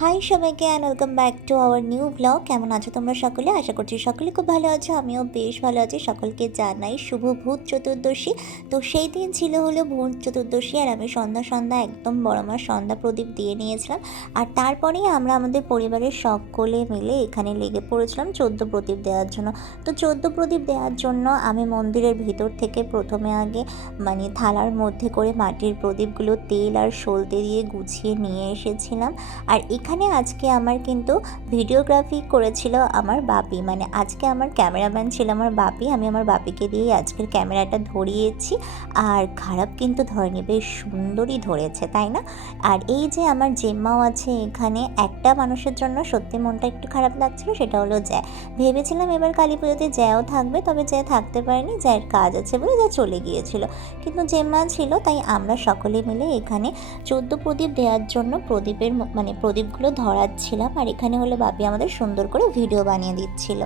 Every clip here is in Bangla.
হাই সবাইকে and welcome back to our new blog কেমন আছো তোমরা সকলে? আশা করছি সকলে খুব ভালো আছো, আমিও বেশ ভালো আছি। সকলকে জানাই শুভ ভূত চতুর্দশী। তো সেই দিন ছিল হলো ভূত চতুর্দশী, আর আমি সন্ধ্যা সন্ধ্যা একদম বড় মার সন্ধ্যা প্রদীপ দিয়ে নিয়েছিলাম। আর তারপরেই আমরা আমাদের পরিবারের সকলে মিলে এখানে লেগে পড়েছিলাম চোদ্দ প্রদীপ দেওয়ার জন্য। তো চোদ্দ প্রদীপ দেওয়ার জন্য আমি মন্দিরের ভিতর থেকে প্রথমে আগে মানে থালার মধ্যে করে মাটির প্রদীপগুলো তেল আর সলতে দিয়ে গুছিয়ে নিয়ে এসেছিলাম। আর এখানে আজকে আমার কিন্তু ভিডিওগ্রাফি করেছিল আমার বাপি। মানে আজকে আমার ক্যামেরাম্যান ছিল আমার বাপি। আমি আমার বাপিকে দিয়েই আজকের ক্যামেরাটা ধরিয়েছি। আর খারাপ কিন্তু ধরেনি, বেশ সুন্দরই ধরেছে, তাই না? আর এই যে আমার জেম্মাও আছে এখানে, একটা মানুষের জন্য সত্যি মনটা একটু খারাপ লাগছিল, সেটা হলো জ্যা। ভেবেছিলাম এবার কালী পুজোতে জ্যাও থাকবে, তবে জ্যা থাকতে পারেনি, জ্যার কাজ আছে বলে যা চলে গিয়েছিল। কিন্তু জেম্মা ছিল, তাই আমরা সকলে মিলে এখানে চোদ্দ প্রদীপ দেওয়ার জন্য প্রদীপের মানে মানে প্রদীপগুলো ধরাচ্ছিলাম আর এখানে হলে বাপি আমাদের সুন্দর করে ভিডিও বানিয়ে দিচ্ছিল।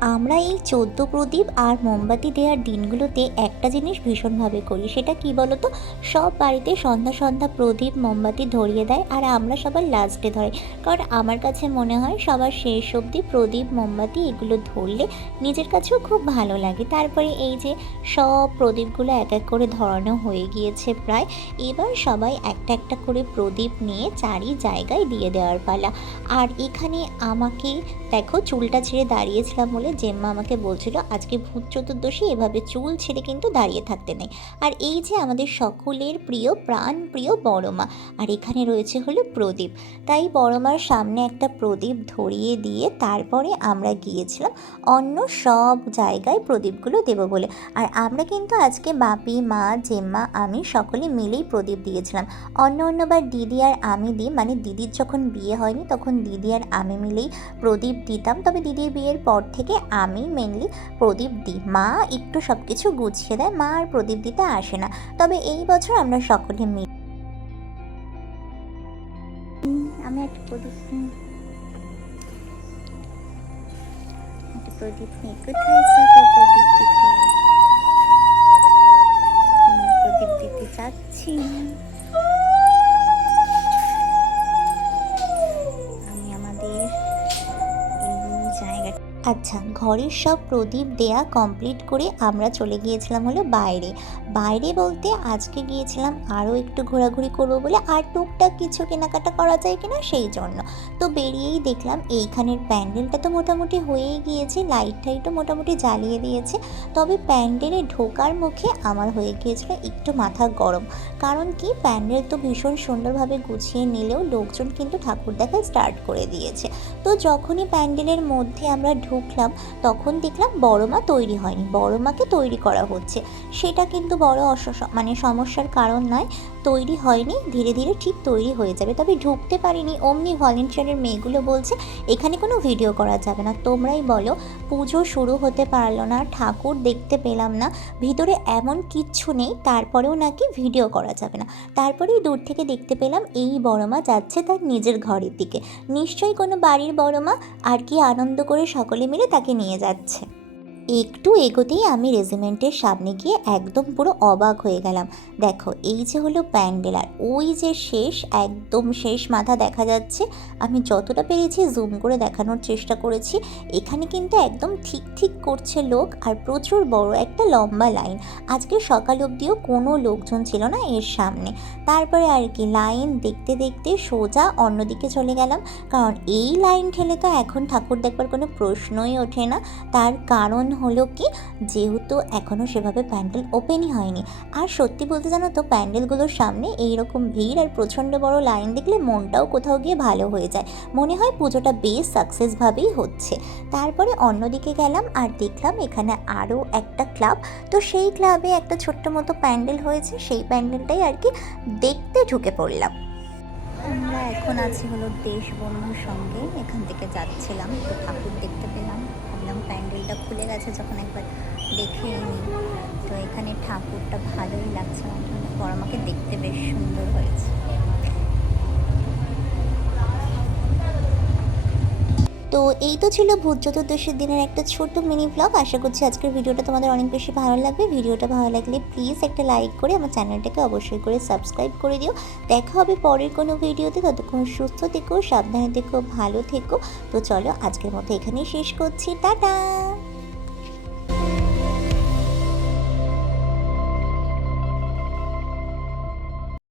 আমরা এই চোদ্দ প্রদীপ আর মোমবাতি দেওয়ার দিনগুলোতে একটা জিনিস ভীষণভাবে করি, সেটা কি বলতো? সব বাড়িতে সন্ধ্যা সন্ধ্যা প্রদীপ, মোমবাতি ধরিয়ে দেয় আর আমরা সবার লাস্টে ধরে। কারণ আমার কাছে মনে হয় সবার শেষ অবধি প্রদীপ, মোমবাতি এগুলো ধরলে নিজের কাছেও খুব ভালো লাগে। তারপরে এই যে সব প্রদীপগুলো এক এক করে ধরানো হয়ে গিয়েছে প্রায়, এবার সবাই একটা একটা করে প্রদীপ নিয়ে চারি জায়গায় দিয়ে দেওয়ার পালা। আর এখানে আমাকে দেখো চুলটা ছেড়ে দাঁড়িয়েছিলাম বলে জেম্মা আমাকে বলছিল, আজকে ভূত চতুর্দশী, এভাবে চুল ছেড়ে কিন্তু দাঁড়িয়ে থাকতে নেই। আর এই যে আমাদের সকলের প্রিয়, প্রাণ প্রিয় বড়মা, আর এখানে রয়েছে হলো প্রদীপ। তাই বড়মার সামনে একটা প্রদীপ ধরিয়ে দিয়ে তারপরে আমরা গিয়েছিলাম অন্য সব জায়গায় প্রদীপগুলো দেবো বলে। আর আমরা কিন্তু আজকে বাপি, মা, জেম্মা, আমি সকলে মিলেই প্রদীপ দিয়েছিলাম। অন্য অন্যবার দিদি আর আমি দিই মানে দিদির যখন বিয়ে হয়নি, তখন দিদি আর আমি মিলেই প্রদীপ দিতাম। তবে দিদির বিয়ের পর থেকে আমি মেনলি প্রদীপ দিই মা একটু সব কিছু গুছিয়ে দেয়, মা আর প্রদীপ দিতে আসে না। তবে এই বছর আমরা সকলে মিলে আমি একটা প্রদীপ প্রদীপ নিয়ে কোথায় প্রদীপ আচ্ছা ঘরের সব প্রদীপ দেয়া কমপ্লিট করে আমরা চলে গিয়েছিলাম হলো বাইরে। বাইরে বলতে আজকে গিয়েছিলাম আরও একটু ঘোরাঘুরি করব বলে, আর টুকটাক কিছু কেনাকাটা করা যায় কিনা সেই জন্য। তো বেরিয়েই দেখলাম এইখানের প্যান্ডেলটা তো মোটামুটি হয়েই গিয়েছে লাইট টাইটও মোটামুটি জ্বালিয়ে দিয়েছে। তবে প্যান্ডেলে ঢোকার মুখে আমার হয়ে গিয়েছিল একটু মাথা গরম। কারণ কি, প্যান্ডেল তো ভীষণ সুন্দরভাবে গুছিয়ে নিলেও লোকজন কিন্তু ঠাকুর দেখা স্টার্ট করে দিয়েছে। তো যখনই প্যান্ডেলের মধ্যে আমরা ঢুকলাম, তখন দেখলাম বড়মা তৈরি হয়নি বড় মাকে তৈরি করা হচ্ছে। সেটা কিন্তু বড় মানে সমস্যার কারণ নয়, তৈরি হয়নি, ধীরে ধীরে ঠিক তৈরি হয়ে যাবে। তবে ঢুকতে পারিনি, অমনি ভলেন্টিয়ারের মেয়েগুলো বলছে, এখানে কোনো ভিডিও করা যাবে না, তোমরাই বলো, পুজো শুরু হতে পারল না, ঠাকুর দেখতে পেলাম না, ভিতরে এমন কিচ্ছু নেই, তারপরেও নাকি ভিডিও করা যাবে না। তারপরেই দূর থেকে দেখতে পেলাম, এই বড়মা যাচ্ছে তার নিজের ঘরের দিকে। নিশ্চয়ই কোনো বাড়ির বড়মা আর কি আনন্দ করে সকলে মিলে তাকে নিয়ে যাচ্ছে। একটু এগোতেই আমি রেজিমেন্টের সামনে গিয়ে একদম পুরো অবাক হয়ে গেলাম। দেখো, এই যে হলো প্যান্ডেল, আর ওই যে শেষ, একদম শেষ মাথা দেখা যাচ্ছে। আমি যতটা পেরেছি জুম করে দেখানোর চেষ্টা করেছি। এখানে কিন্তু একদম ঠিক ঠিক করছে লোক, আর প্রচুর বড় একটা লম্বা লাইন। আজকে সকাল অবধিও কোনো লোকজন ছিল না এর সামনে। তারপরে আর কি, লাইন দেখতে দেখতে সোজা অন্যদিকে চলে গেলাম। কারণ এই লাইন ঠেলে তো এখন ঠাকুর দেখবার কোনো প্রশ্নই ওঠে না। তার কারণ হলো কি, যেহেতু এখনও সেভাবে প্যান্ডেল ওপেনই হয়নি। আর সত্যি বলতে জানো তো, প্যান্ডেলগুলোর সামনে এই রকম ভিড় আর প্রচণ্ড বড় লাইন দেখলে মনটাও কোথাও গিয়ে ভালো হয়ে যায়। মনে হয় পুজোটা বেশ সাকসেসভাবেই হচ্ছে। তারপরে অন্যদিকে গেলাম আর দেখলাম এখানে আরও একটা ক্লাব। তো সেই ক্লাবে একটা ছোট্ট মতো প্যান্ডেল হয়েছে, সেই প্যান্ডেলটাই আর কি দেখতে ঢুকে পড়লাম। আমরা এখন আছি হলো দেশবন্ধুর সঙ্গে। এখান থেকে যাচ্ছিলাম তো ঠাকুর দেখতে পেলাম। প্যান্ডেলটা খুলে গেছে যখন একবার দেখেই নিই তো এখানে ঠাকুরটা ভালোই লাগছে আমার বড় আমাকে দেখতে বেশ সুন্দর এই তো ছিল ভূত চতুর্দশীর দিনের একটা ছোট্ট মিনি ব্লগ আশা করছি আজকের ভিডিওটা তোমাদের অনেক বেশি ভালো লাগবে। ভিডিওটা ভালো লাগলে প্লিজ একটা লাইক করে আমার চ্যানেলটাকে অবশ্যই করে সাবস্ক্রাইব করে দিও। দেখা হবে পরের কোনো ভিডিওতে। ততক্ষণ সুস্থ থেকো, সাবধানে থেকো, ভালো থেকো। তো চলো আজকের মতো এখানেই শেষ করছি। টাটা!